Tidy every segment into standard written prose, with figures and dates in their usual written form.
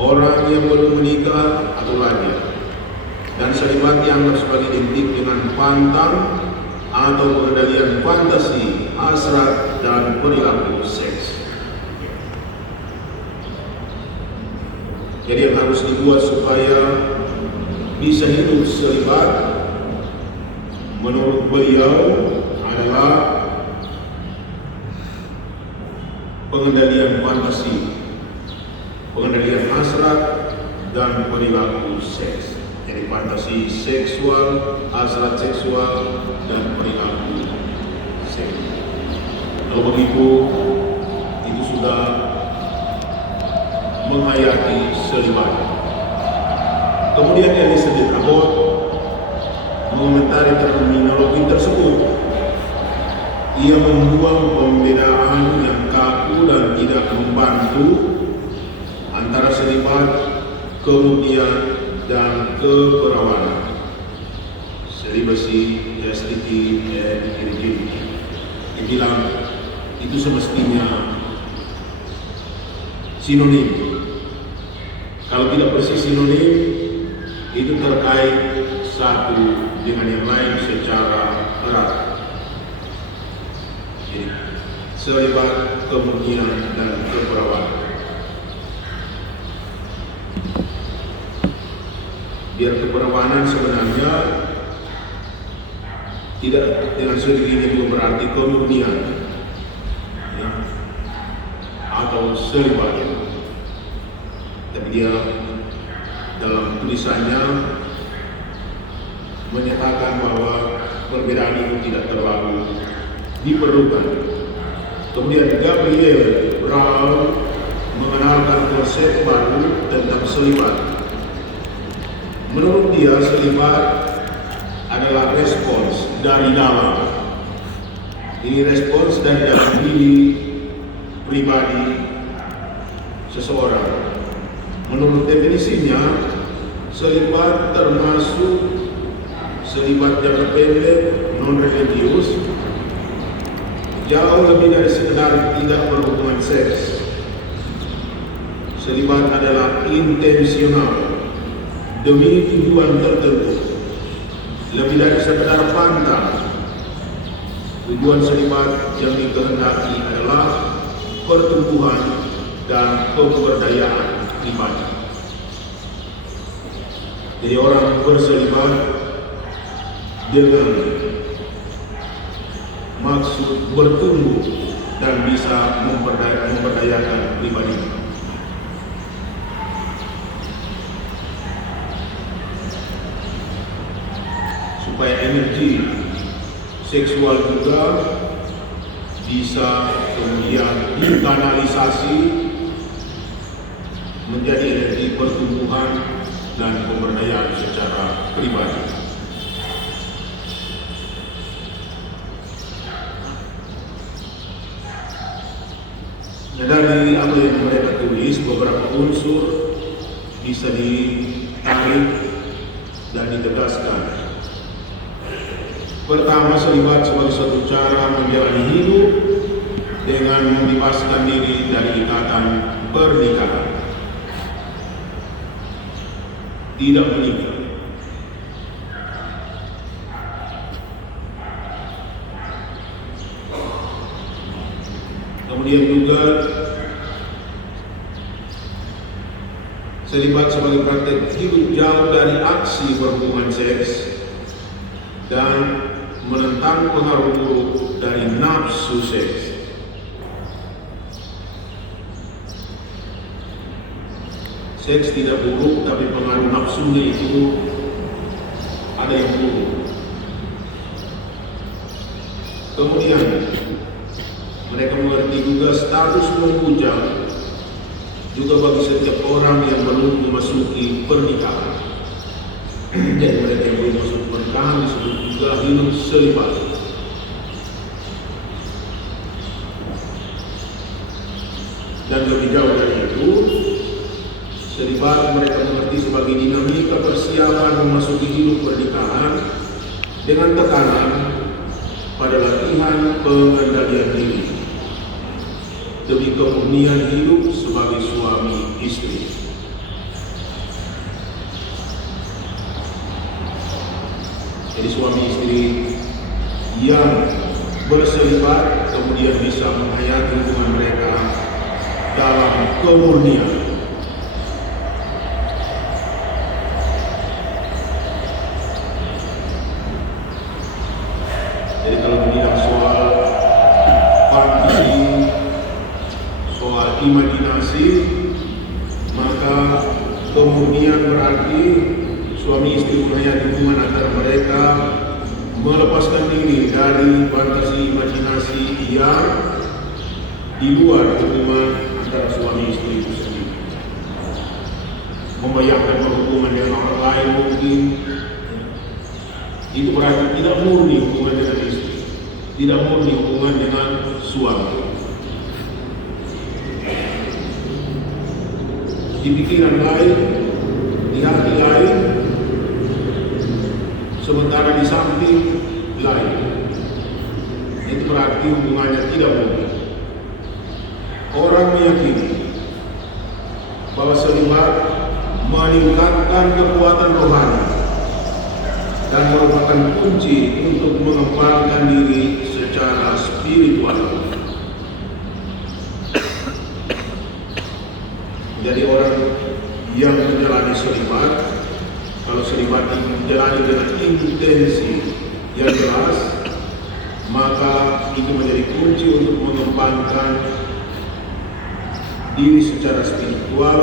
orang yang belum menikah atau lagi, dan selibat dianggap sebagai identik dengan pantang atau pengendalian fantasi, hasrat, dan perilaku seks. Jadi yang harus dibuat supaya bisa hidup selibat menurut beliau adalah pengendalian fantasi, pengendalian hasrat, dan perilaku seks. Jadi fantasi seksual, hasrat seksual, dan perilaku seks. Kalau begitu, itu sudah menghayati selibat. Kemudian Elizabeth Abbott mengomentari terminologi tersebut. Ia membuang pembedaan yang kaku dan tidak membantu antara selibat, kemudian, dan keperawanan. Celibacy, chastity, and virginity. Dia bilang itu semestinya sinonim. Kalau tidak persis sinonim, itu terkait satu dengan yang lain secara erat. Jadi, selibat, kemudian, dan keperawanan. Biar keperawanan sebenarnya tidak dengan sendirinya juga berarti kemudian, ya, atau selibat. Tapi dia dalam tulisannya menyatakan bahwa perbedaan itu tidak terlalu diperlukan. Kemudian Gabriel Brown mengenalkan konsep baru tentang selibat. Menurut dia, selibat adalah respons dari dalam. Ini respons dari dalam diri pribadi seseorang. Menurut definisinya, selibat termasuk selibat jangka pendek, non-religius, jauh lebih dari sekedar tidak berhubungan seks. Selibat adalah intensional, demi tujuan tertentu, lebih dari sekedar pantang. Tujuan selibat yang dikehendaki adalah pertumbuhan dan pemberdayaan pribadi. Jadi orang berselibat dengan maksud bertumbuh dan bisa memberdayakan pribadi. Supaya energi seksual juga bisa kemudian dikanalisasi menjadi energi pertumbuhan dan pemberdayaan secara pribadi. Dari apa yang mereka tulis, beberapa unsur bisa ditarik dan ditegaskan. Pertama, selibat sebagai suatu cara menjalani hidup dengan membebaskan diri dari ikatan pernikahan. Tidak menikah. Kemudian juga selibat sebagai praktek hidup jauh dari aksi berhubungan seks dan menentang pengaruh buruk dari nafsu seks. Seks tidak buruk, tapi pengaruh nafsunya itu ada yang buruk. Kemudian mereka mengerti juga status membujang juga bagi setiap orang yang belum memasuki pernikahan. Jadi mereka yang belum masuk pernikahan disebut juga hidup selibat. Dan lebih jauh dari itu, selibat mereka mengerti sebagai dinamika persiapan memasuki hidup pernikahan dengan tekanan pada latihan pengendalian diri demi kemurnian hidup sebagai suami istri. Jadi suami istri yang berselibat kemudian bisa menghayati hubungan mereka dalam kemurnian. Jadi kalau bilang soal fantasi, soal imajinasi, maka kemurnian berarti suami istri menghayati hubungan antara mereka, melepaskan diri dari fantasi imajinasi yang di luar hubungan antara suami istri itu sendiri. Membayangkan hubungan dengan orang lain mungkin, itu berarti tidak murni hubungan dengan istri, tidak murni hubungan dengan suami. Di pikiran lain, di hati lain, sementara di samping lain. Itu berarti hubungannya tidak murni. Orang meyakini bahwa selibat meningkatkan kekuatan rohani dan merupakan kunci untuk mengembangkan diri secara spiritual. Jadi orang yang menjalani selibat, kalau selibat ini menjalani dengan intensi yang jelas, maka itu menjadi kunci untuk mengembangkan diri secara spiritual,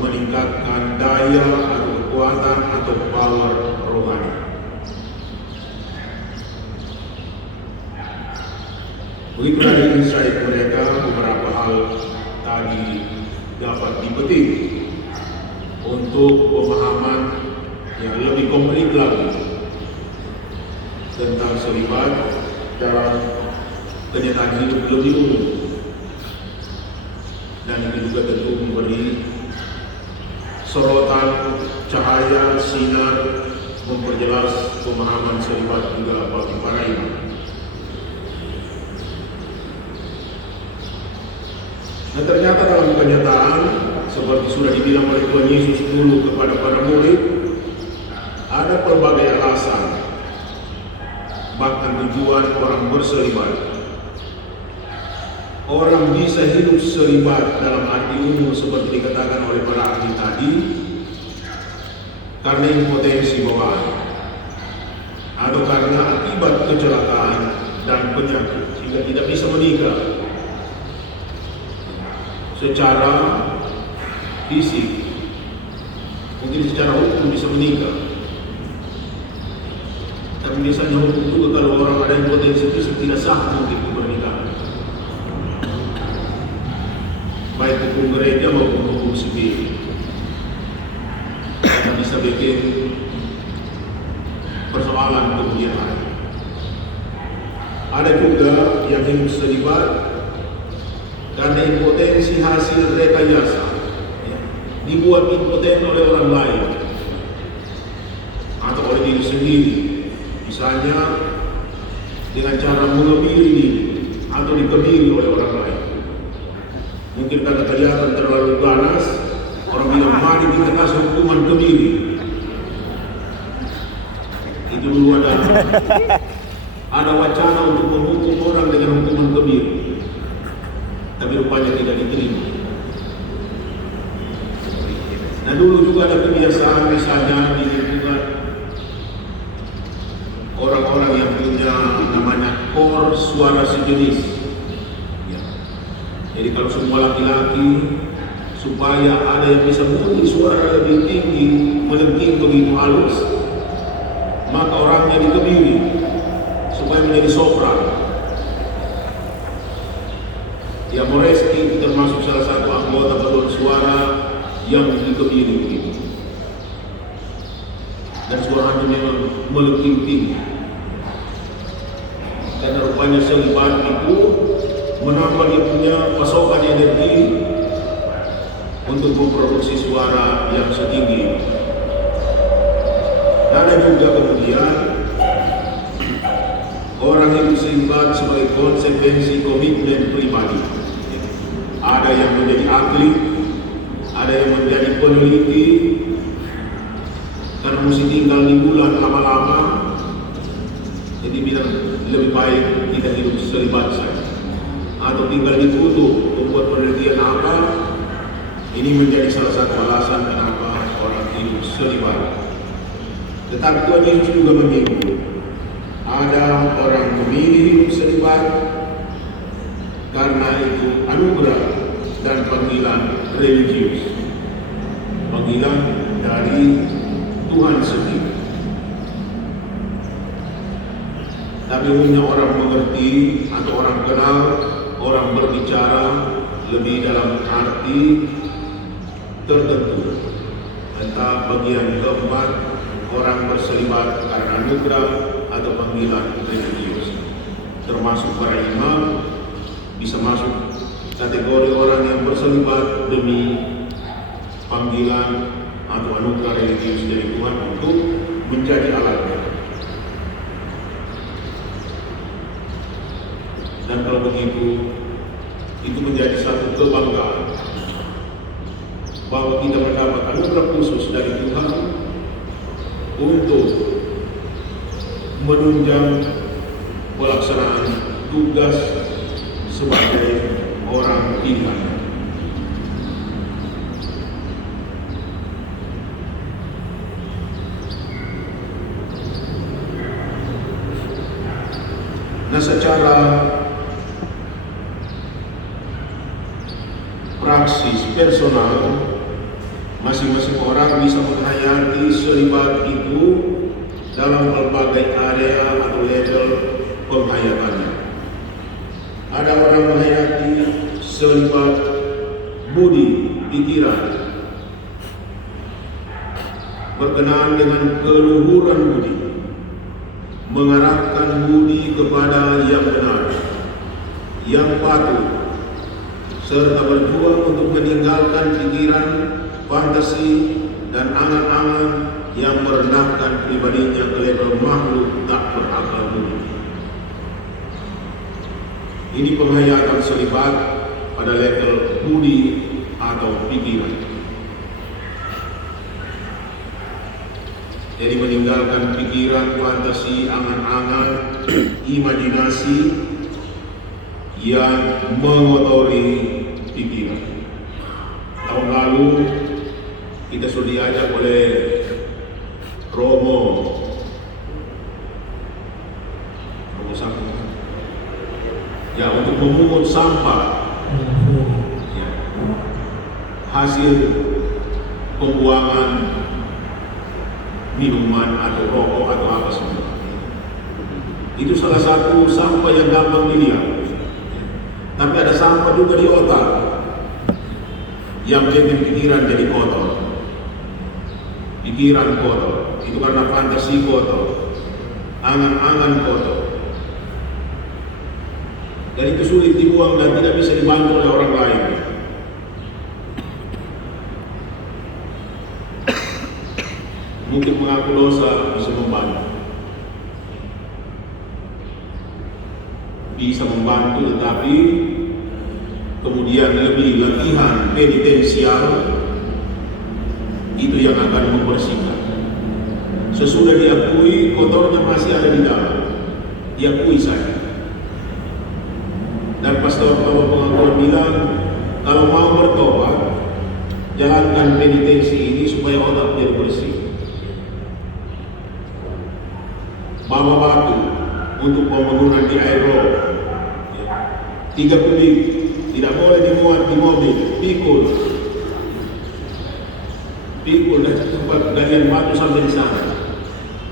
meningkatkan daya atau kekuatan atau power rohani. Begitu dari insight mereka, beberapa hal tadi dapat dipetik untuk pemahaman yang lebih komplit lagi tentang selibat dalam kenyataan hidup lebih umum. Dan itu juga tentu memberi sorotan cahaya sinar memperjelas pemahaman selibat juga bagi para imam. Nah, ternyata dalam kenyataan seperti sudah dibilang oleh Tuhan Yesus dulu kepada para murid, ada pelbagai alasan bahkan tujuan orang berselibat. Orang bisa hidup selibat dalam arti umum seperti dikatakan oleh para ahli tadi karena impotensi bawaan atau karena akibat kecelakaan dan penyakit sehingga tidak bisa menikah secara fisik. Mungkin secara hukum bisa menikah, tapi biasanya hukum juga kalau orang ada impotensi fisik tidak sah mungkin pernikahan, baik hukum gereja maupun hukum sivil. Karena bisa bikin persoalan kemudian hari. Ada juga yang hidup selibat karena impotensi hasil rekayasa, dibuat impoten oleh orang lain atau oleh diri sendiri, misalnya dengan cara mengebiri diri atau dikebiri oleh orang lain. Mungkin karena kelihatan terlalu ganas, orang bilang mari kita kasih hukuman kebiri. Itu dulu ada wacana untuk menghukum orang dengan hukuman kebiri, tapi rupanya tidak diterima. Nah, dulu juga ada kebiasaan misalnya di lingkungan orang-orang yang punya namanya kor suara sejenis. Jadi kalau semua laki-laki supaya ada yang bisa bunyi suara lebih tinggi, melengking begitu halus, maka orangnya dikebiri supaya menjadi sopran. Ya, Moreski termasuk salah satu anggota paduan suara yang dikebiri begitu. Dan suaranya memang melengking tinggi. Karena rupanya selibat itu menambah dia punya pasokan energi untuk memproduksi suara yang setinggi. Dan ada juga kemudian orang yang selibat sebagai konsekuensi komitmen pribadi. Ada yang menjadi atlet, ada yang menjadi peneliti karena mesti tinggal di bulan lama-lama, Jadi bilang lebih baik kita hidup selibat saja atau tinggal dikutuk membuat penelitian apa. Ini menjadi salah satu alasan kenapa orang hidup selibat. Tetapi Tuhan Yesus juga menyinggung ada orang memilih hidup selibat karena itu anugerah dan panggilan religius, panggilan dari Tuhan sendiri. Tapi umumnya orang mengerti atau orang kenal, orang berbicara lebih dalam arti tertentu. Entah bagian keempat, orang berselibat karena anugerah atau panggilan religius. Termasuk para imam bisa masuk kategori orang yang berselibat demi panggilan atau anugerah religius dari Tuhan untuk menjadi alatnya. Dan kalau begitu, itu menjadi satu kebanggaan bahwa kita mendapat anugerah khusus dari Tuhan untuk menunjang pelaksanaan tugas sebagai orang pilihan. Nah, secara praksis personal, masing-masing orang bisa menghayati selibat itu dalam berbagai area atau level penghayatannya. Ada orang menghayati selibat budi, pikiran, berkenaan dengan keluhuran budi, mengarahkan budi kepada yang benar, yang patuh, serta berjuang untuk meninggalkan pikiran, fantasi, dan angan-angan yang merendahkan pribadinya ke level makhluk tak berakal budi. Ini penghayatan selibat pada level budi atau pikiran. Jadi meninggalkan pikiran, fantasi, angan-angan, imajinasi yang mengotori pikiran. Tahun lalu kita sudah diajak oleh Romo sampah, ya, untuk memungut sampah, ya, hasil pembuangan minuman atau rokok atau apa semua. Itu salah satu sampah yang gampang dilihat. Tapi ada sampah juga di otak yang bikin pikiran jadi kotor. Pikiran kotor, itu karena fantasi kotor, angan-angan kotor. Dan itu sulit dibuang dan tidak bisa dibantu oleh orang lain. Mungkin mengaku dosa bisa membantu. Bisa membantu, tetapi kemudian lebih latihan penitensial itu yang akan membersihkan. Sesudah diakui, kotornya masih ada di dalam, diakui saja. Dan pastor pengakuan bilang, kalau mau bertobat, jalankan penitensi ini supaya otak menjadi bersih. Bawa batu untuk pembangunan di aero, 3 kubik, tidak boleh dimuat di mobil, pikul dari tempat galian batu sampai di sana.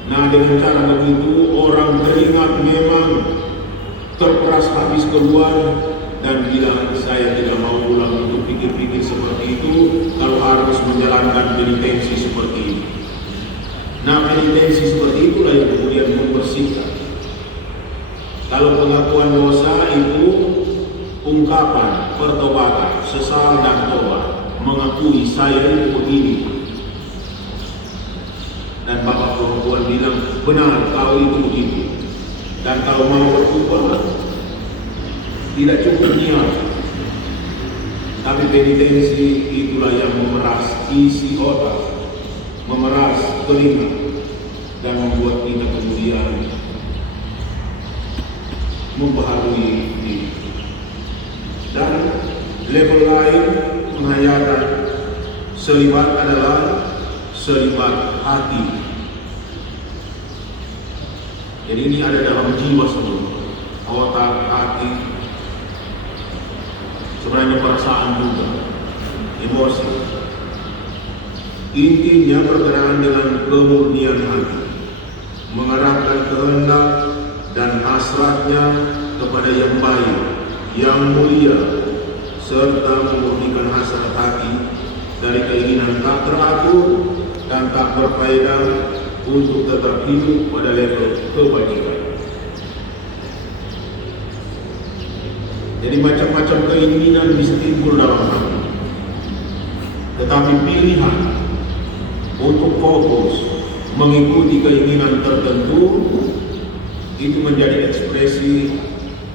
Nah, dengan cara begitu orang teringat memang terperas habis keluar dan bilang, saya tidak mau ulang untuk pikir-pikir seperti itu kalau harus menjalankan penitensi seperti ini. Nah, penitensi seperti itulah yang kemudian membersihkan. Kalau pengakuan dosa itu ungkapan pertobatan, sesal dan tobat, mengakui saya itu begini. Dan bapak perempuan bilang, benar kau itu begitu. Dan kalau mau berubah, tidak cukup niat, tapi penitensi itulah yang memeras isi otak, memeras telinga, dan membuat kita kemudian membaharui diri. Dan level lain penghayatan selibat adalah selibat hati. Jadi ini ada dalam jiwa semua, otak, hati, sebenarnya perasaan juga, emosi. Intinya berkenaan dengan kemurnian hati, mengarahkan kehendak dan hasratnya kepada yang baik, yang mulia, serta memurnikan hasrat hati dari keinginan tak teratur dan tak berfaedah untuk tetap hidup pada level kebajikan. Jadi macam-macam keinginan bisa timbul dalam hati, tetapi pilihan untuk fokus mengikuti keinginan tertentu itu menjadi ekspresi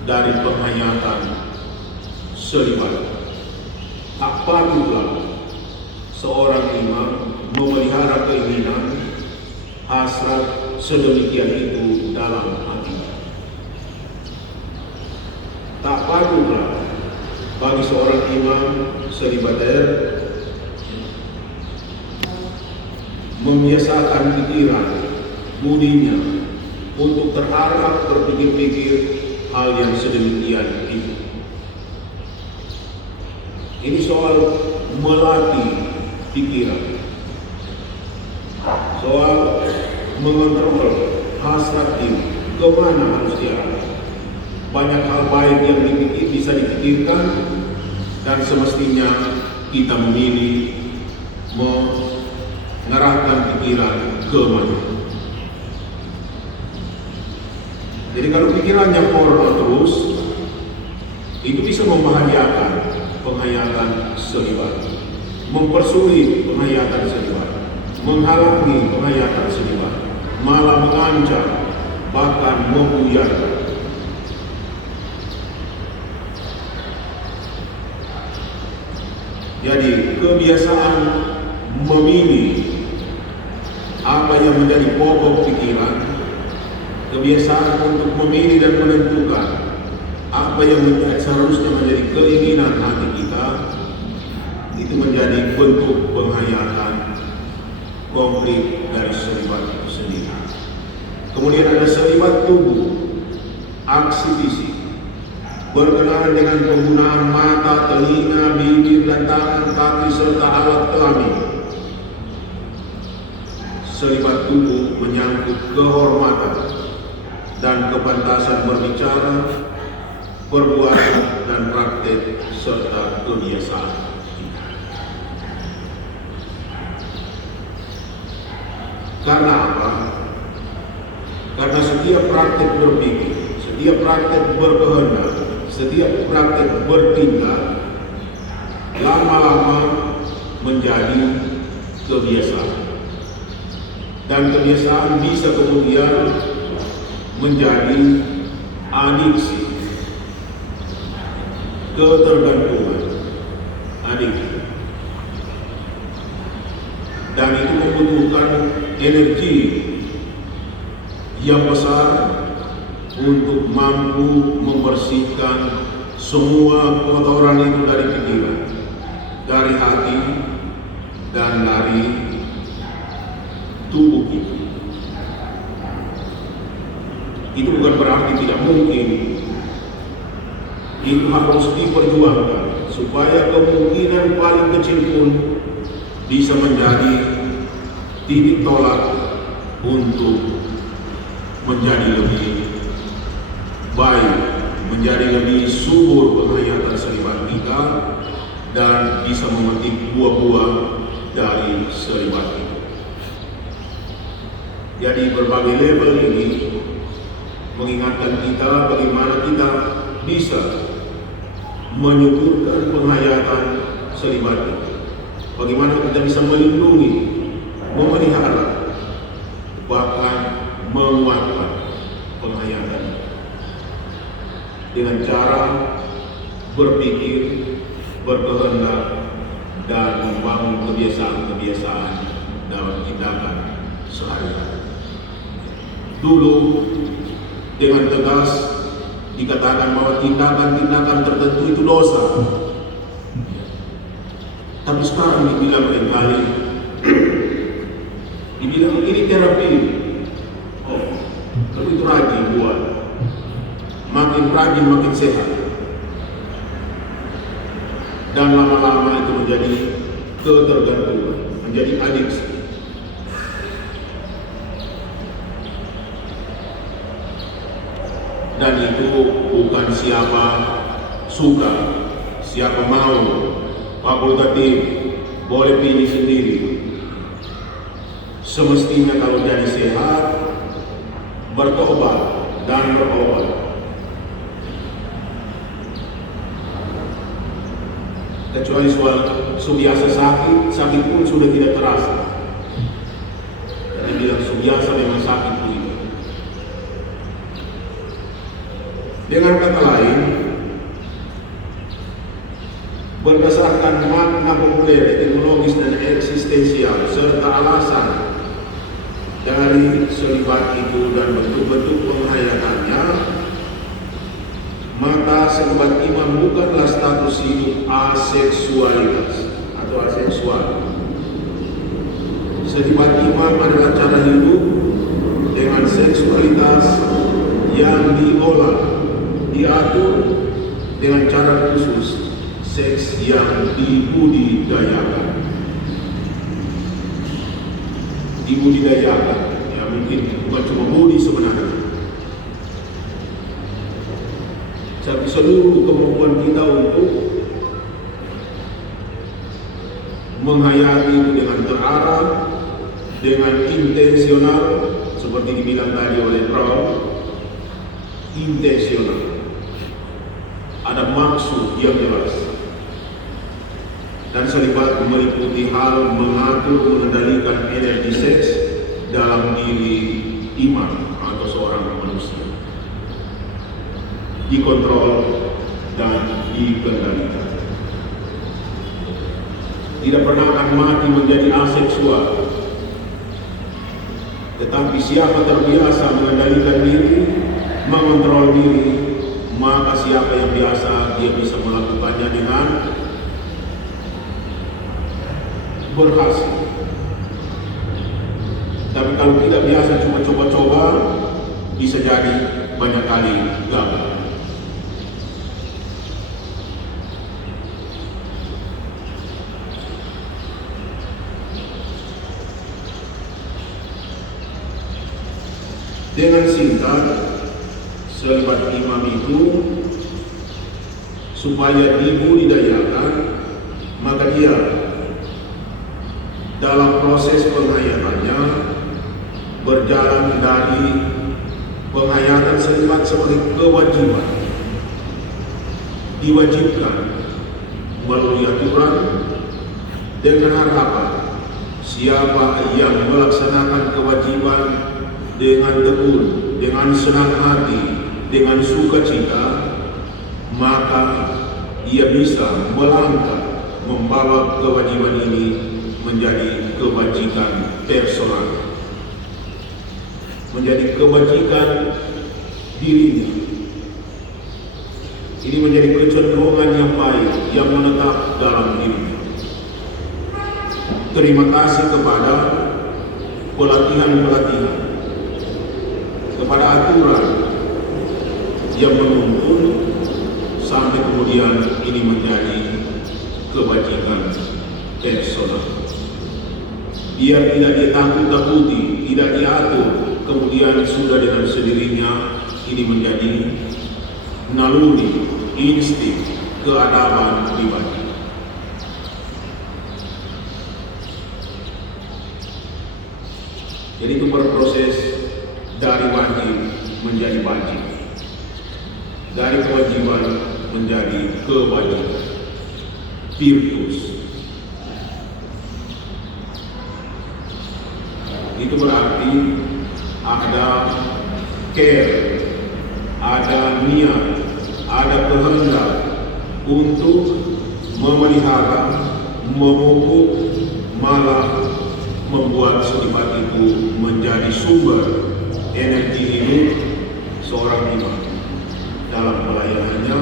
dari penghayatan selibat. Tak patutlah seorang imam memelihara keinginan hasrat sedemikian itu dalam hatinya. Tak patutlah bagi seorang imam selibater membiasakan pikiran, budinya untuk terarah berpikir-pikir hal yang sedemikian itu. Ini soal melatih pikiran, soal mengontrol hasrat diri, kemana harus diarahkan. Banyak hal baik yang bisa dipikirkan dan semestinya kita memilih mengarahkan pikiran kemana. Jadi kalau pikirannya porno terus, itu bisa membahayakan penghayatan selibat, mempersulit penghayatan selibat, menghalangi penghayatan selibat, malah mengancam, bahkan membuyarkan. Jadi kebiasaan memilih apa yang menjadi pokok pikiran, kebiasaan untuk memilih dan menentukan apa yang seharusnya menjadi keinginan hati kita, itu menjadi bentuk penghayatan konkret dari selibat itu sendiri. Kemudian ada selibat tubuh, aksi fisik, berkenaan dengan penggunaan mata, telinga, bibir, dan tangan, kaki, serta alat kelamin. Selibat tubuh menyangkut kehormatan dan kepantasan berbicara, perbuatan, dan praktek, serta kebiasaan. Karena apa? Karena setiap praktek berpikir, setiap praktek berkehendak, setiap praktek bertindak lama-lama menjadi kebiasaan. Dan kebiasaan bisa kemudian menjadi adiksi, ketergantungan, adiksi. Dan itu membutuhkan energi yang besar untuk mampu membersihkan semua kotoran itu dari pikiran, dari hati, dan dari tubuh kita. Itu bukan berarti tidak mungkin. Itu harus diperjuangkan supaya kemungkinan paling kecil pun bisa menjadi titik tolak untuk menjadi lebih baik, menjadi lebih subur penghayatan selibat kita, dan bisa memetik buah-buah dari selibat itu. Jadi berbagai level ini mengingatkan kita bagaimana kita bisa menyuburkan penghayatan selibat itu. Bagaimana kita bisa melindungi, memelihara, bahkan menguatkan penghayatan dengan cara berpikir, berkehendak, dan membangun kebiasaan-kebiasaan dalam tindakan sehari-hari. Dulu dengan tegas dikatakan bahwa tindakan-tindakan tertentu itu dosa. Tapi sekarang dibilang lain kali, dibilang ini terapi. Oh, tapi itu rajin buat. Makin rajin makin sehat. Dan lama-lama itu menjadi ketergantungan, menjadi adiksi. Dan itu bukan siapa suka, siapa mau, fakultatif, boleh pilih sendiri. Semestinya kalau jadi sehat, bertobat dan berobat. Kecuali subiasa sakit pun sudah tidak terasa. Jadi bilang subiasa memang sakit begitu. Dengan kata lain, berdasarkan makna populer, etimologis dan eksistensial serta alasan dari selibat itu dan bentuk-bentuk penghayatannya, maka selibat iman bukanlah status hidup aseksualitas atau aseksual. Selibat iman adalah cara hidup dengan seksualitas yang diolah, diatur dengan cara khusus, seks yang dibudidayakan. Dibudidayakan, ya mungkin bukan cuma budi sebenarnya. Tapi seluruh kemampuan kita untuk menghayati itu dengan terarah, dengan intensional, seperti dibilang tadi oleh Prof, intensional. Ada maksud yang jelas. Dan selibat meliputi hal mengatur, mengendalikan energi seks dalam diri iman atau seorang manusia. Dikontrol dan dikendalikan. Tidak pernah akan mati menjadi aseksual. Tetapi siapa terbiasa mengendalikan diri, mengontrol diri, maka siapa yang biasa dia bisa melakukannya dengan berhasil. Tapi kalau tidak biasa cuma coba-coba, bisa jadi banyak kali gagal. Dengan singkat, selibat imam itu supaya dibudidayakan, maka dia dalam proses penghayatannya berjalan dari penghayatan selibat sebagai kewajiban, diwajibkan melalui aturan dengan harapan siapa yang melaksanakan kewajiban dengan tekun, dengan senang hati, dengan sukacita, maka ia bisa melangkah membawa kewajiban ini menjadi kebajikan personal, menjadi kebajikan dirinya. Ini menjadi kecenderungan yang baik yang menetap dalam dirinya. Terima kasih kepada pelatihan-pelatihan, kepada aturan yang menuntun sampai kemudian ini menjadi kebajikan personal. Biar tidak ditakut-takuti, tidak diatur, kemudian sudah dengan sendirinya ini menjadi naluri, insting, keadaban pribadi. Jadi itu berproses dari wajib menjadi wajib, dari kewajiban menjadi kewajiban, virtus. Itu berarti ada care, ada niat, ada kehendak untuk memelihara, memupuk, malah membuat selibat itu menjadi sumber energi hidup seorang imam. dalam pelayanannya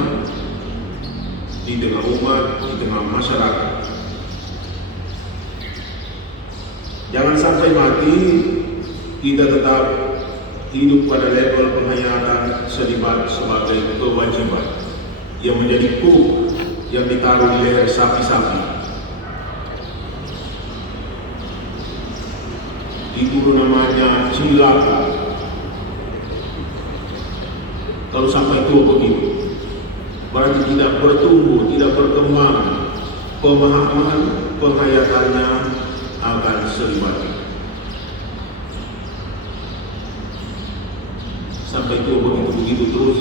di tengah umat, di tengah masyarakat. Jangan sampai mati kita tetap hidup pada level penghayatan selibat sebagai kewajiban yang menjadi kuk yang ditaruh di leher sapi-sapi. Itu namanya cilaka. Kalau sampai tua begitu, berarti tidak bertumbuh, tidak berkembang pemahaman penghayatannya akan selibat. Sampai tua begitu terus.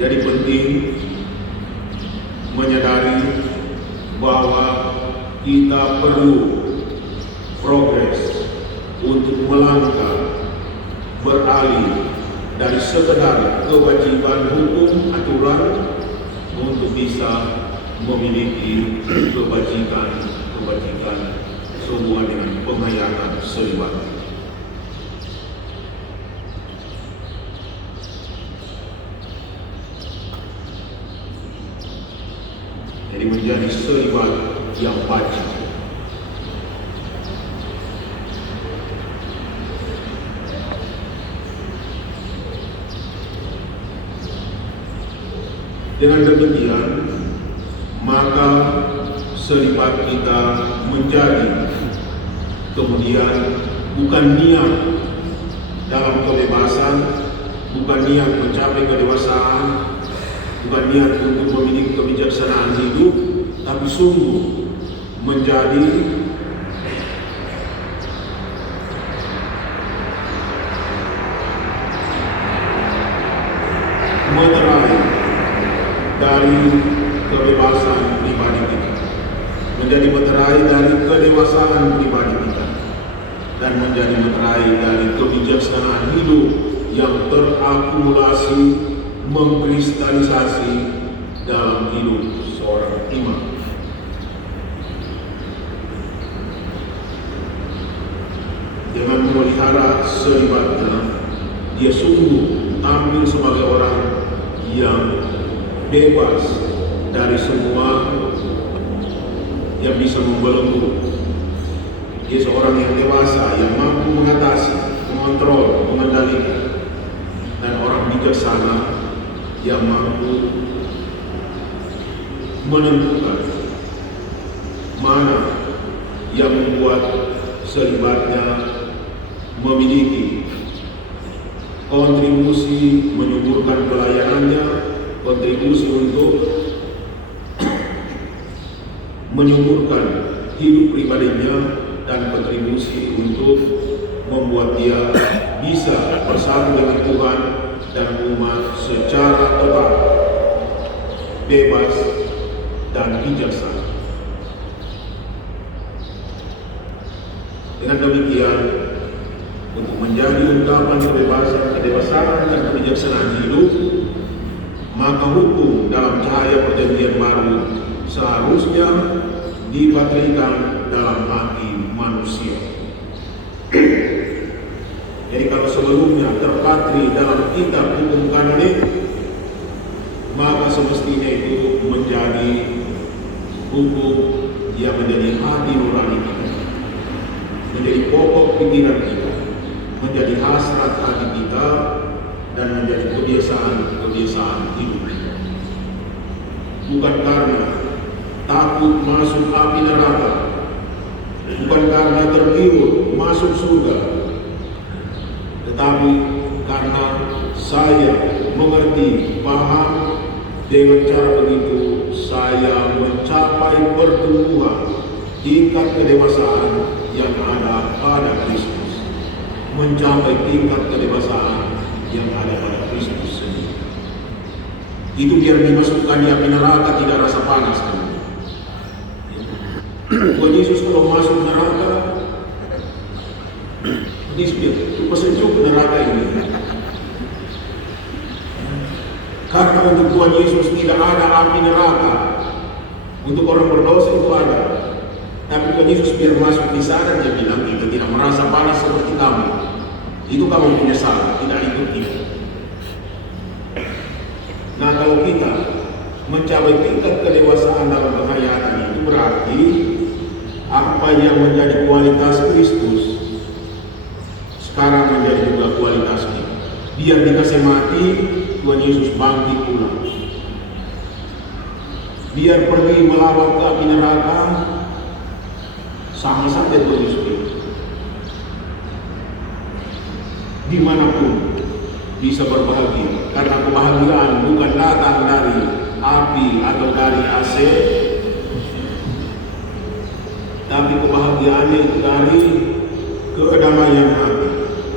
Jadi penting menyadari bahwa kita perlu progres untuk melangkah beralih dari sekedar kewajiban hukum aturan untuk bisa memiliki kebajikan sehubungan dengan penghayatan selibat. Jadi menjadi selibat yang wajib. Dengan demikian, maka selibat kita menjadi kemudian bukan niat dalam kebebasan, bukan niat mencapai kedewasaan, bukan niat untuk memiliki kebijaksanaan hidup, tapi sungguh menjadi meterai dari kebebasan pribadi kita, menjadi meterai dari kedewasaan pribadi kita, dan menjadi meterai dari kebijaksanaan hidup yang terakumulasi, mengkristalisasi dalam hidup seorang imam. Dengan memelihara selibatnya, dia sungguh tampil sebagai orang yang bebas dari semua yang bisa membelenggu. Dia seorang yang dewasa, yang mampu mengatasi, mengontrol, mengendalikan, dan orang bijaksana yang mampu menentukan mana yang membuat selibatnya memiliki kontribusi menyuburkan pelayanannya, kontribusi untuk menyuburkan hidup pribadinya, dan kontribusi untuk membuat dia bisa bersatu dengan Tuhan dan umat secara total, bebas dan bijaksana. Dengan demikian, untuk menjadi ungkapan kebebasan, kedewasaan, dan kebijaksanaan hidup, maka hukum dalam cahaya perjanjian baru seharusnya dipatrikan dalam hati manusia. Jadi kalau sebelumnya terpatri dalam kitab hukum kanonik, maka semestinya itu menjadi hukum yang menjadi hati nurani kita, menjadi pokok pikiran kita, menjadi hasrat hati kita, dan menjadi kebiasaan hidup kita. Bukan karena takut masuk api neraka, bukan karena tergiur masuk surga, tetapi karena saya mengerti, paham, dengan cara begitu saya mencapai pertumbuhan tingkat kedewasaan yang ada pada Kristus, mencapai tingkat kedewasaan yang ada pada Kristus sendiri. Itu biar dimasukkan di api neraka tidak rasa panas. Tuhan Yesus kalau masuk neraka, itu sejuk neraka ini. Karena untuk Tuhan Yesus tidak ada api neraka. Untuk orang berdosa itu ada, Tapi Tuhan Yesus biar masuk di sana, dia bilang kita tidak merasa panas seperti kamu. Itu kamu punya salah, tidak ikut kita. Nah, kalau kita mencapai tingkat kedewasaan dalam penghayatan itu berarti apa yang menjadi kualitas Kristus sekarang menjadi juga kualitas kita. Biar dikasih mati, Tuhan Yesus bangkit pulang. Biar pergi melawan ke api neraka, sama saja Tuhan Yesus. Dimanapun bisa berbahagia, karena kebahagiaan bukan datang dari api atau dari AC, tapi kebahagiaan itu dari kedamaian hati,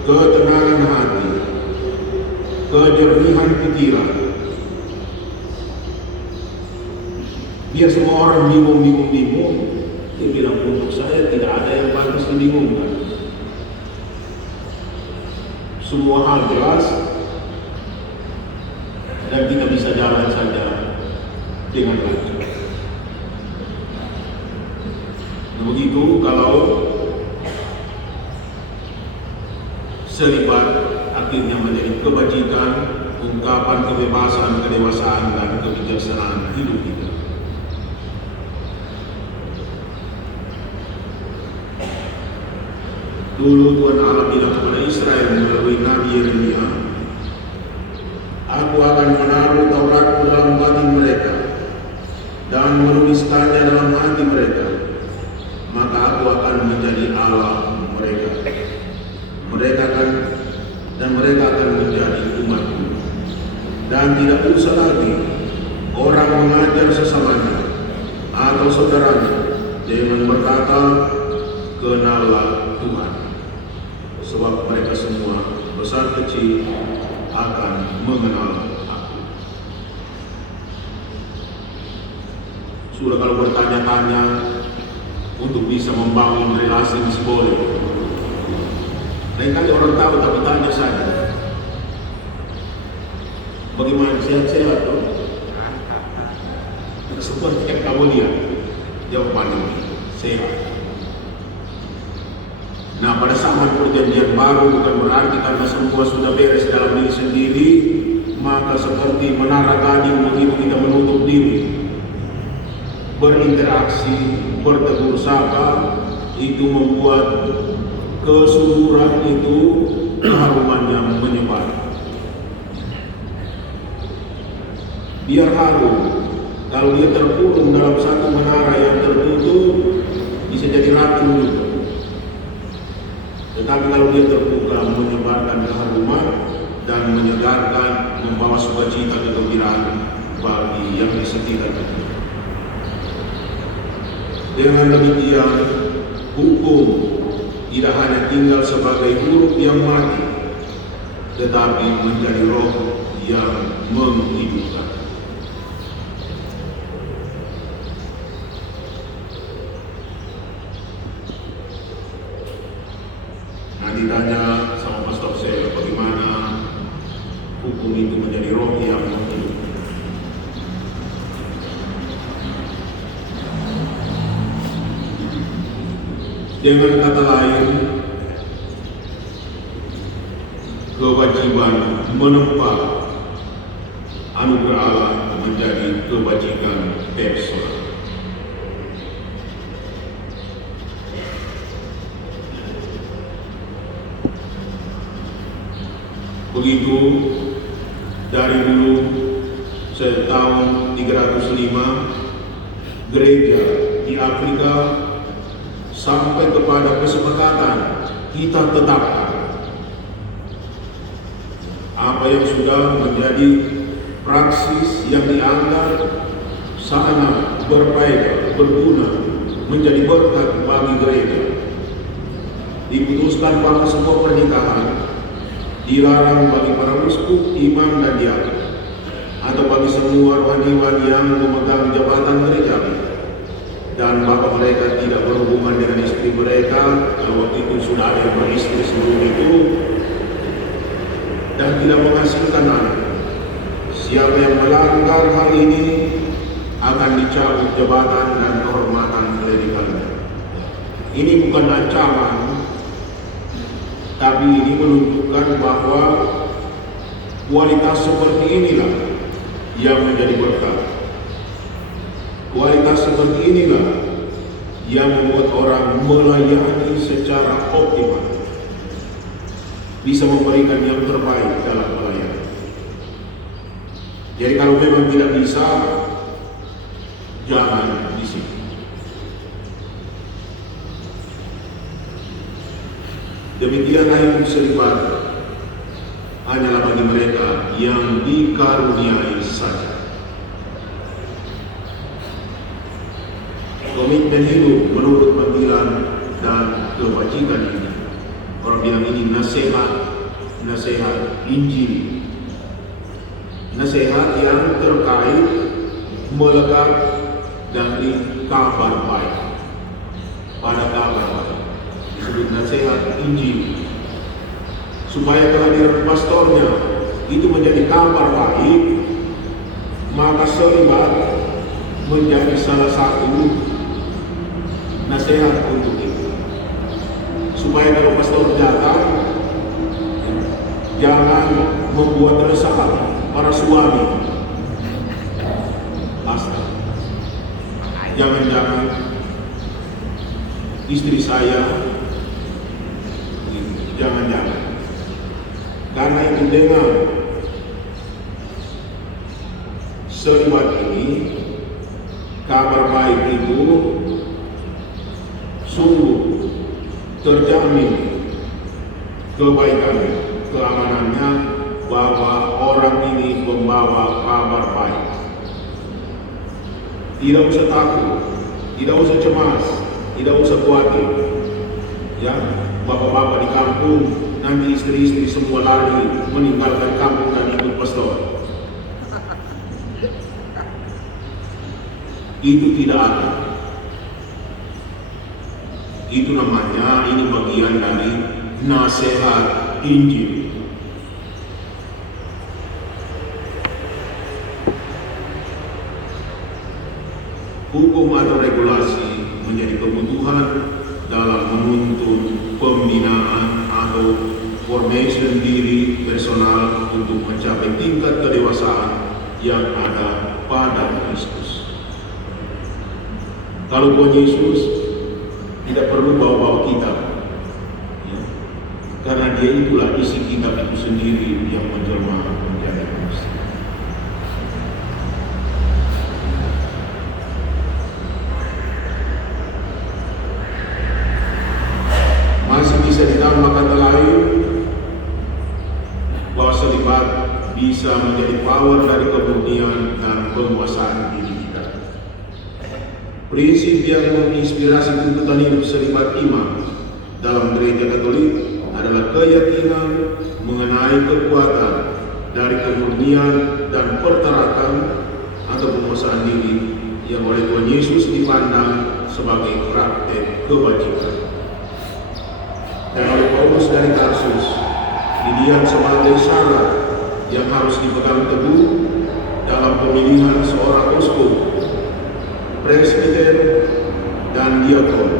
ketenangan hati, kejernihan pikiran. Biar semua orang bingung, dia bilang untuk saya tidak ada yang pantas dibingungkan. Semua hal jelas dan kita bisa jalan saja dengan lancar. Nah, begitu kalau selibat akhirnya menjadi kebajikan, ungkapan kebebasan, kedewasaan dan kebijaksanaan hidup kita. Dulu Tuhan Allah bilang kepada Israel melalui Nabi Yeremia, aku akan menaruh Tauratku dalam batin mereka dan menuliskannya dalam hati mereka, maka aku akan menjadi Allah mereka. Mereka akan menjadi umatku. Dan tidak usah lagi orang mengajar sesamanya atau saudaranya dengan berkata, kenallah Tuhan. Sebab mereka semua besar kecil akan mengenal aku. Sudah kalau bertanya-tanya untuk bisa membangun relasi masih boleh. Lain kali orang tahu tapi tanya saja. Bagaimana sehat-sehat tuh? Seperti yang kamu lihat, jawabannya sehat. Nah, pada zaman perjanjian baru bukan berarti karena semua sudah beres dalam diri sendiri, maka seperti menara gading begitu kita menutup diri. Berinteraksi, bertegur sapa, itu membuat kesuburan itu keharumannya menyebar. Biar harum, kalau dia terkurung dalam satu menara yang tertutup, bisa jadi racun juga. Tetapi kalau dia terbuka, menyebarkan keharuman dan menyegarkan, membawa sukacita kegembiraan bagi yang di sekitar. Dengan demikian, hukum tidak hanya tinggal sebagai huruf yang mati, tetapi menjadi roh yang menghidupkan. Ditanya sama Pastor saya bagaimana hukum itu menjadi roh yang hidup. Dengan kata lain, kewajiban menempa anugerah Allah menjadi kewajiban personal. Begitu dari dulu tahun 305 gereja di Afrika sampai kepada kesepakatan kita tetapkan apa yang sudah menjadi praksis yang dianggap sana berfaedah, berguna, menjadi berkat bagi gereja. Diputuskan bahwa sebuah pernikahan dilarang bagi para uskup, imam dan diakon, atau bagi semua rohaniwan yang memegang jabatan gerejawi, dan bahwa mereka tidak berhubungan dengan istri mereka kalau waktu itu sudah ada yang beristri sebelum itu, dan tidak menghasilkan anak. Siapa yang melanggar hal ini akan dicabut jabatan dan kehormatan klerikalnya. Ini bukan ancaman, tapi ini menunjukkan bahwa kualitas seperti inilah yang menjadi berkat. Kualitas seperti inilah yang membuat orang melayani secara optimal, bisa memberikan yang terbaik dalam pelayanan. Jadi kalau memang tidak bisa, jangan di sini. Demikianlah hidup selibat hanyalah bagi mereka yang dikaruniai saja. Komitmen hidup menurut panggilan dan kewajiban ini, orang bilang ini nasihat Injil, nasihat yang terkait melekat dari kabar baik. Pada kabar baik disebut nasihat Injil, supaya kehadiran pastornya itu menjadi kabar baik, maka selibat menjadi salah satu nasihat untuk itu. Supaya kalau pastor datang, jangan membuat resah para suami. Pastor, jangan-jangan istri saya, jangan-jangan. Karena itu dengan selibat ini, kabar baik itu sungguh terjamin kebaikan, keamanannya, bahwa orang ini membawa kabar baik. Tidak usah takut, tidak usah cemas, tidak usah khawatir. Ya, bapak-bapak di kampung, nanti istri-istri semua lari meninggalkan kampung dan ikut pastor. Itu tidak ada. Itu namanya, ini bagian dari nasihat Injil. Hukum atau regulasi menjadi kebutuhan dalam menuntun pembinaan atau formation diri personal untuk mencapai tingkat kedewasaan yang ada pada Kristus. Kalau Tuhan Yesus tidak perlu bawa-bawa kitab, ya, karena Dia itulah isi kitab itu sendiri yang menjelma menjadi manusia. Masih bisa ditambah kata lain bahwa selibat bisa menjadi power dari kemurnian dan penguasaan diri kita. Prinsip yang menginspirasi tuntutan hidup selibat imam dalam gereja Katolik adalah keyakinan mengenai kekuatan dari kemurnian dan pertarakan atau penguasaan diri yang oleh Tuhan Yesus dipandang sebagai praktek kewajiban. Dan oleh Paulus dari Tarsus dilihat sebagai syarat yang harus dipegang teguh dalam pemilihan seorang uskup, presbiter, dan diakon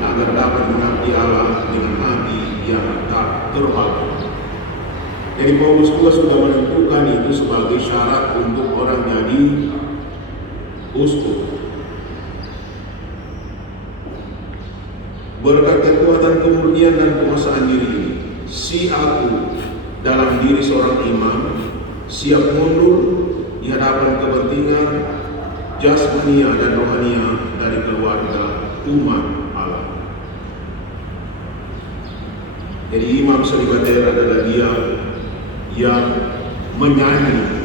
agar dapat mengabdi Allah dengan hati yang tak terbagi. Jadi Paulus juga sudah menentukan itu sebagai syarat untuk orang jadi uskup. Berkat kekuatan kemurnian dan penguasaan diri ini, si aku dalam diri seorang imam siap mundur di hadapan kepentingan jasmania dan rohania dari keluarga umat Allah. Jadi imam selibater adalah dia yang menyanyi,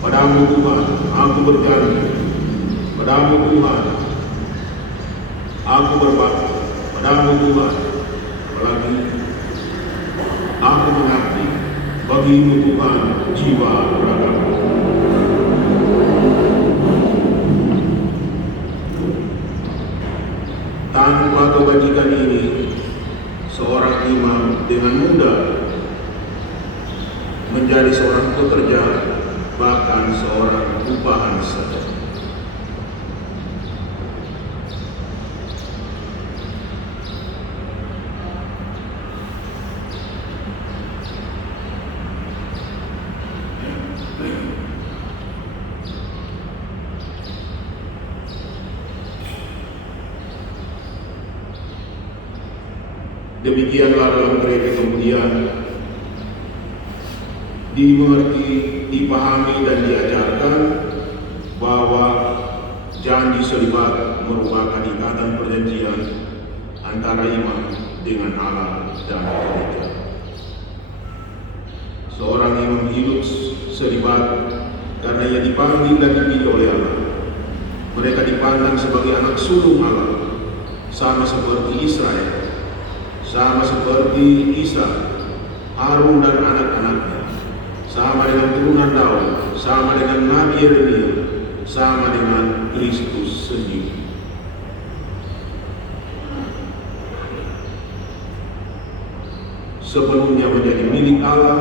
padamu Tuhan aku berjanji, padamu Tuhan aku berbakti, padamu Tuhan apalagi aku mengabdi, bagimu Tuhan jiwa ragaku. Tanpa kebajikan ini, seorang imam dengan mudah menjadi seorang pekerja, bahkan seorang upahan saja. Demikianlah dalam gereja kemudian dimengerti, dipahami dan diajarkan bahwa janji selibat merupakan ikatan perjanjian antara iman dengan Allah dan gereja. Seorang imam hidup selibat karena ia dipanggil dan dipilih oleh Allah. Mereka dipandang sebagai anak sulung Allah, sama seperti Israel, sama seperti Isa, Harun dan anak-anaknya, sama dengan turunan Daud, sama dengan Nabi Yeremia, sama dengan Kristus sendiri. Sepenuhnya menjadi milik Allah,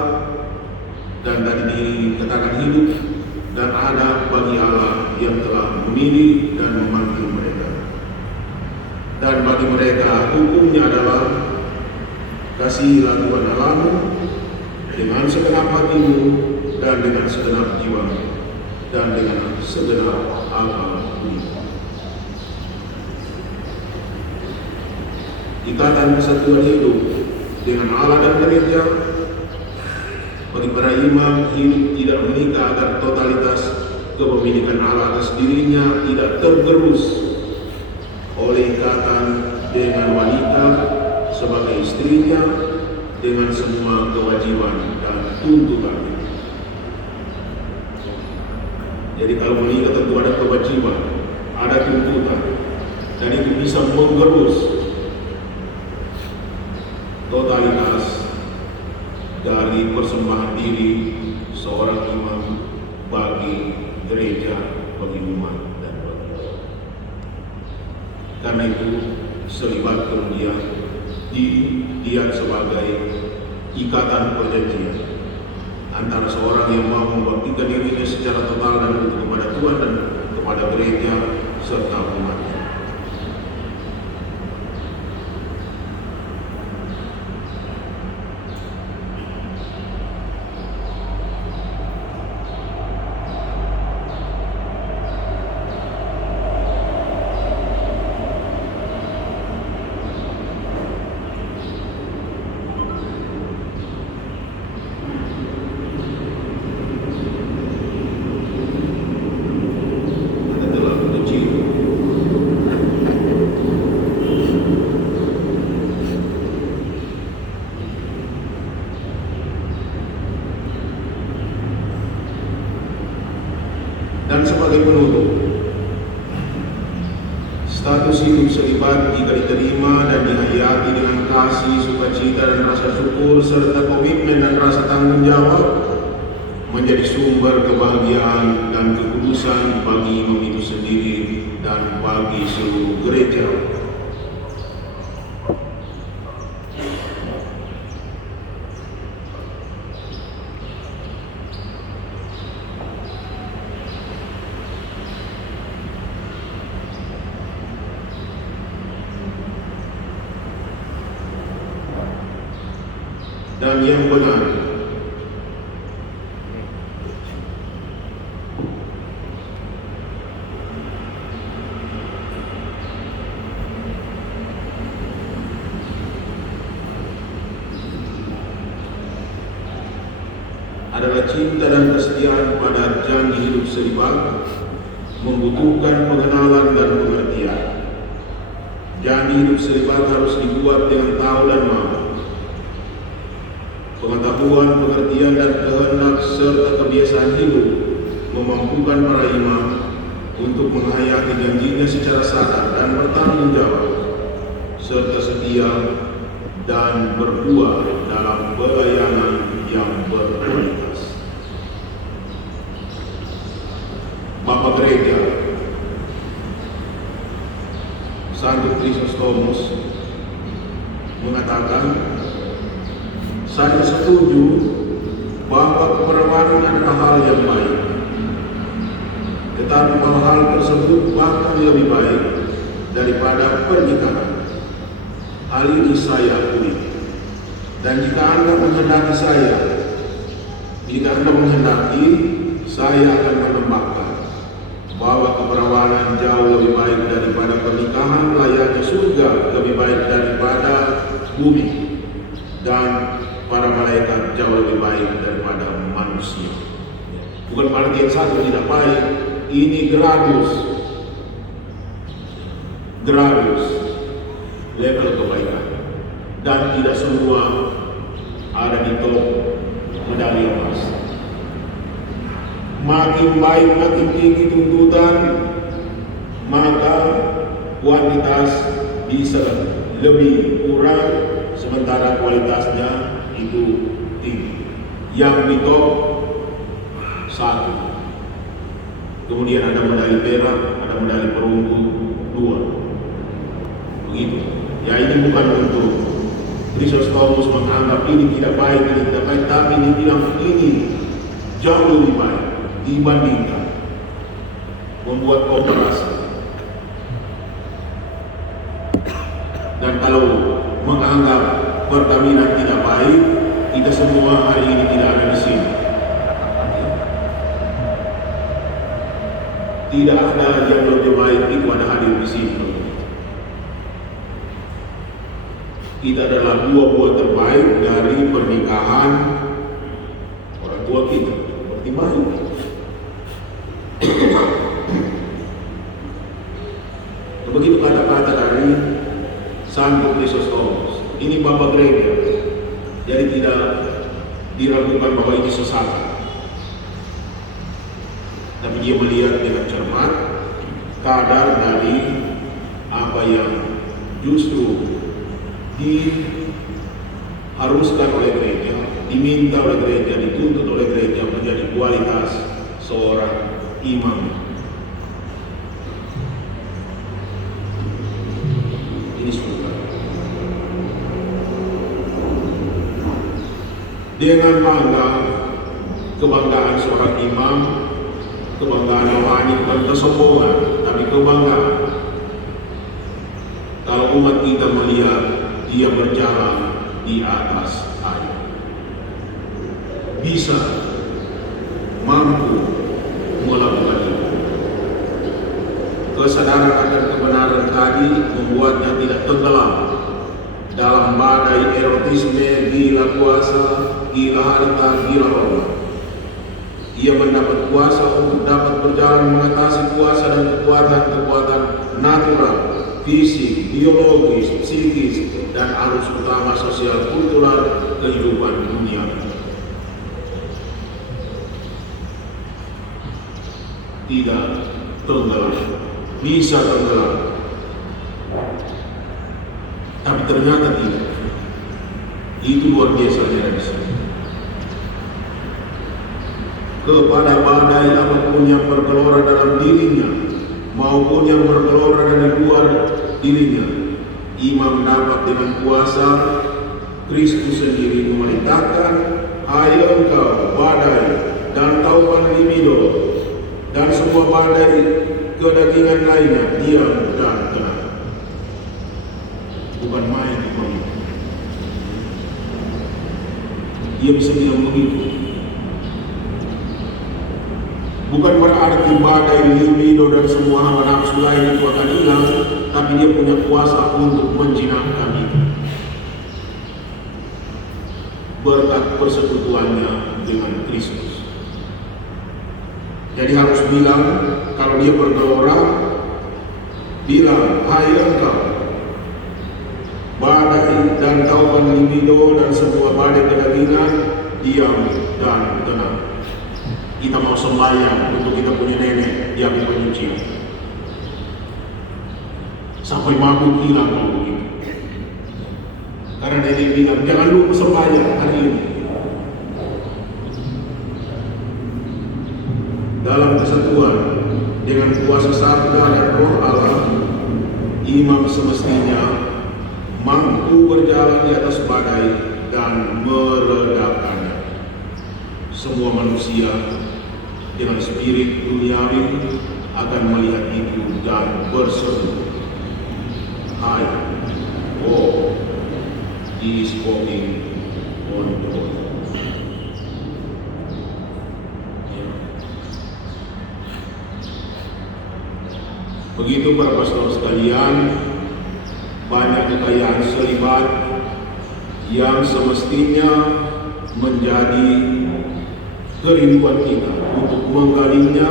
dan tadi dikatakan hidup dan ada bagi Allah yang telah memilih dan memanggil mereka. Dan bagi mereka hukumnya adalah kasihilah Tuhan Allahmu dengan segenap hatimu dan dengan segenap jiwamu dan dengan segenap akalmu. Ikatan kesatuan hidup dengan Allah dan gereja. Bagi para imam, hidup tidak menikah agar totalitas kepemilikan Allah atas dirinya tidak tergerus oleh ikatan dengan wanita sebagai istrinya dengan semua kewajiban dan tuntutan. Jadi kalau menikah tentu ada kewajiban, ada tuntutan, dan itu bisa menggerus totalitas dari persembahan diri seorang imam bagi gereja, bagi umat dan bagi Allah. Karena itu selibat kemudian dilihat sebagai ikatan perjanjian antara seorang yang mau membaktikan dirinya secara total dan utuh kepada Tuhan dan kepada gereja serta umatnya. Dan sebagai penutup, status hidup selibat jika diterima dan dihayati dengan kasih, sukacita dan rasa syukur serta komitmen dan rasa tanggung jawab menjadi sumber kebahagiaan dan kekudusan bagi imam itu sendiri dan bagi seluruh gereja. Dan yang benar adalah cinta dan kesetiaan pada janji hidup selibat membutuhkan pengenalan dan pengertian. Janji hidup selibat harus dibuat dengan tahu dan mau. Pengetahuan, pengertian, dan kehendak serta kebiasaan hidup memampukan para imam untuk menghayati janjinya secara sadar dan bertanggung jawab, serta setia dan berbuah dalam pelayanan yang berkualitas. Bapak Gereja Santo Chrysostomus mengatakan, saya setuju bahwa keperawanan adalah hal yang baik, tetapi hal tersebut bahkan lebih baik daripada pernikahan. Hal ini saya akui. Dan jika Anda menghendaki saya akan menambahkan bahwa keperawanan jauh lebih baik daripada pernikahan, layaknya surga lebih baik daripada bumi. jauh lebih baik daripada manusia. Bukan berarti yang satu tidak baik, ini gradus level kebaikan, dan tidak semua ada di top medali emas. Makin baik, makin tinggi tuntutan, maka kuantitas bisa lebih kurang, sementara kualitasnya itu tinggi. Yang di top satu, kemudian ada medali perak, ada medali perunggu 2, begitu. Ya, ini bukan untuk Chrysostomus menganggap ini tidak baik, ini tidak baik, tapi ini bilang ini jauh lebih baik dibandingkan membuat operasi. Dan kalau menganggap Pertamina tidak baik, kita semua hari ini tidak ada di sini. Tidak ada yang lebih baik itu ada hadir di sini. Kita adalah buah-buah terbaik dari pernikahan orang tua kita. Berarti baik. Begitu kata-kata dari Santo Chrysostomus. Ini Bapak Gereja. Jadi tidak diragukan bahwa ini sesat. Tapi dia melihat dengan cermat kadar dari apa yang justru diharuskan oleh gereja, diminta oleh gereja, dituntut oleh gereja menjadi kualitas seorang imam. Ini sudah dengan bangga, kebanggaan seorang imam, kebanggaan rohani, bukan kesombongan, tapi kebanggaan. Kalau umat kita melihat dia berjalan di atas air, bisa mampu melakukan itu. Kesadaran akan kebenaran tadi membuatnya tidak tenggelam dalam badai erotisme, gila kuasa, gila harta, gila hormat. Ia mendapat kuasa untuk dapat berjalan mengatasi kuasa dan kekuatan-kekuatan natural, fisik, biologis, psikis, dan arus utama sosial kultural kehidupan dunia. Tidak tenggelam, bisa tenggelam, tapi ternyata tidak. Itu luar biasa dari sini. Kepada badai apapun yang bergelora dalam dirinya maupun yang bergelora dari luar dirinya, imam dapat dengan kuasa Kristus sendiri memerintahkan, hai engkau badai dan taupan libido dan semua badai kedagingan lainnya, diam dan tenang. Bukan main imam. Dia bisa bilang begitu. Bukan berarti badai libido dan semua hawa nafsu lain itu akan hilang, tapi dia punya kuasa untuk menjinakkan itu berkat persekutuannya dengan Kristus. Jadi harus bilang, kalau dia bergelora, bilang, hai engkau badai dan taupan libido dan semua badai kedagingan, diam dan tenang. Kita mau sembahyang untuk kita punya nenek di api penyucian. Sampai mabuk hilang kalau begitu. Karena nenek bilang, jangan lupa sembahyang hari ini. Dalam kesatuan dengan kuasa sabda dan roh Allah, imam semestinya mampu berjalan di atas badai dan meredakannya. Semua manusia dengan spirit duniawi akan melihat itu dan berseru, hai, oh, he is walking on the water. Begitu para pastor sekalian, banyak kekayaan selibat yang semestinya menjadi kerinduan kita untuk menggalinya,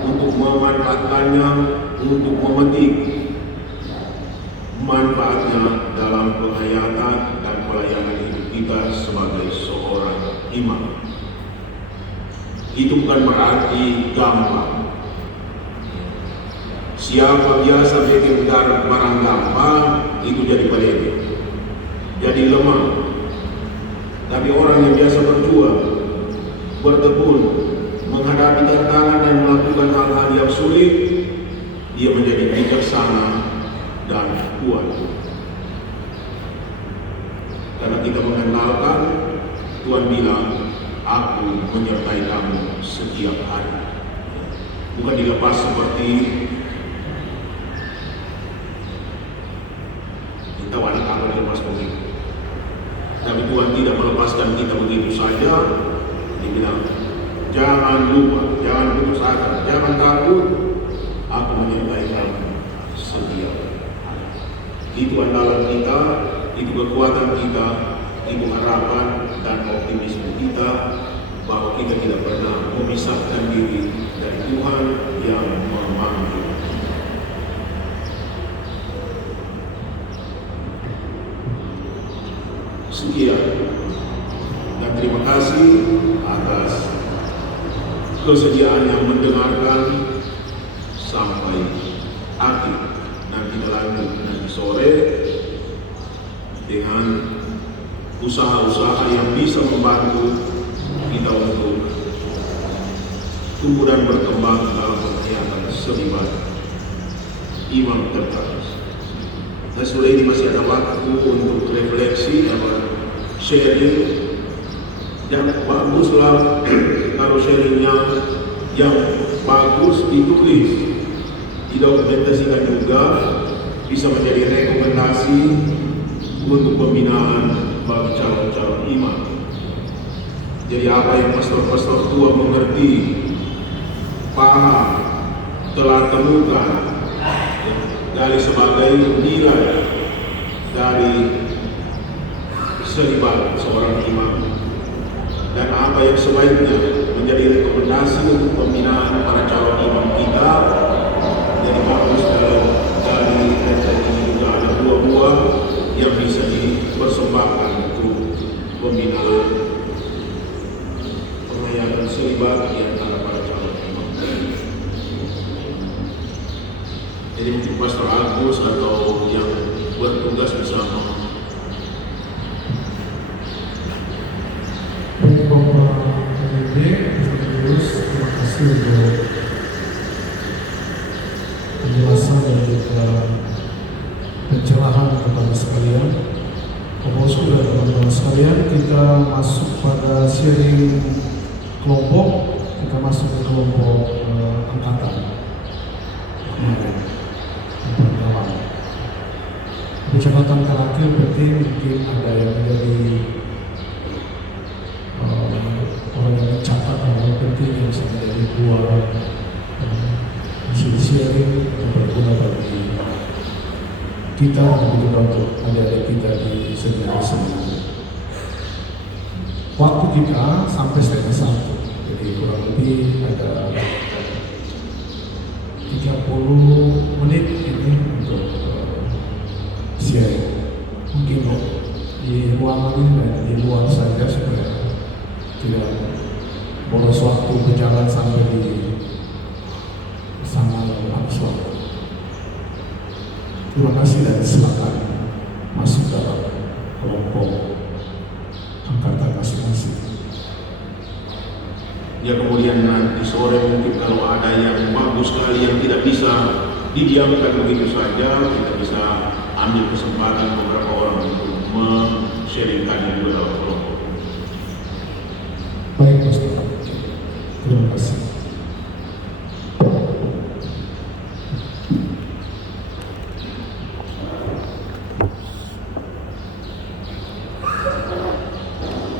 untuk memanfaatkannya, untuk memetik manfaatnya dalam penghayatan dan pelayanan hidup kita sebagai seorang imam. Itu bukan berarti gampang. Siapa biasa bikin barang gampang, itu jadi pelede, jadi lemah. Tapi orang yang biasa berjuang, bertekun, menghadapi tantangan dan melakukan hal-hal yang sulit, dia menjadi bijaksana dan kuat. Karena kita mengenalkan, Tuhan bilang, aku menyertai kamu setiap hari. Bukan dilepas seperti kita anak-anak dilepas begitu. Tapi Tuhan tidak melepaskan kita begitu saja. Dia bilang, jangan lupa, jangan putus asa, jangan takut, aku menyertai kamu setiap hari. Itu andalan kita, itu kekuatan kita, itu harapan dan optimisme kita bahwa kita tidak pernah memisahkan diri dari Tuhan yang memanggil. Sekian dan terima kasih atas kesediaan yang mendengarkan sampai akhir. Nanti kita lanjut nanti sore dengan usaha-usaha yang bisa membantu kita untuk tumbuh dan berkembang dalam penghayatan selibat imam terbaik. Dan sore ini masih ada waktu untuk refleksi atau sharing. Dan baguslah kalau sharingnya yang bagus ditulis, didokumentasikan juga, bisa menjadi rekomendasi untuk pembinaan bagi calon-calon imam. Jadi apa yang pastor-pastor tua mengerti, paham, telah temukan dari sebagai nilai dari selibat seorang imam, dan apa yang sebaiknya menjadi rekomendasi untuk pembinaan para calon imam kita. Jadi bagus dari ini juga ada buah-buah yang bisa dipersembahkan untuk pembinaan penghayatan selibat di antara para calon imam. Jadi mungkin Pastor Agus atau yang bertugas bersama. Baik Bapak Terus, terima kasih untuk penjelasan dan juga pencerahan kepada sekalian. Bapak-Ibu dan teman-teman sekalian, kita masuk pada sharing kelompok. Kita masuk ke kelompok angkatan. Catatan terakhir penting, mungkin ada yang menjadi orang yang mencatat yang penting yang bisa menjadi buah hasil sharing yang berguna bagi kita dan juga untuk adik-adik kita di sini. Waktu kita sampai 1:30, jadi kurang lebih ada 30 menit ini untuk sharing. Mungkin di ruangan ini dan di luar saja supaya tidak boros waktu berjalan sampai di sana langsung. Terima kasih dan silakan masuk dalam kelompok angkatan masing-masing. Ya, kemudian nanti sore mungkin kalau ada yang bagus sekali yang tidak bisa didiamkan begitu saja, kita bisa ambil kesempatan beberapa orang untuk men-sharingkan juga dalam kelompok. Baik, Pastor.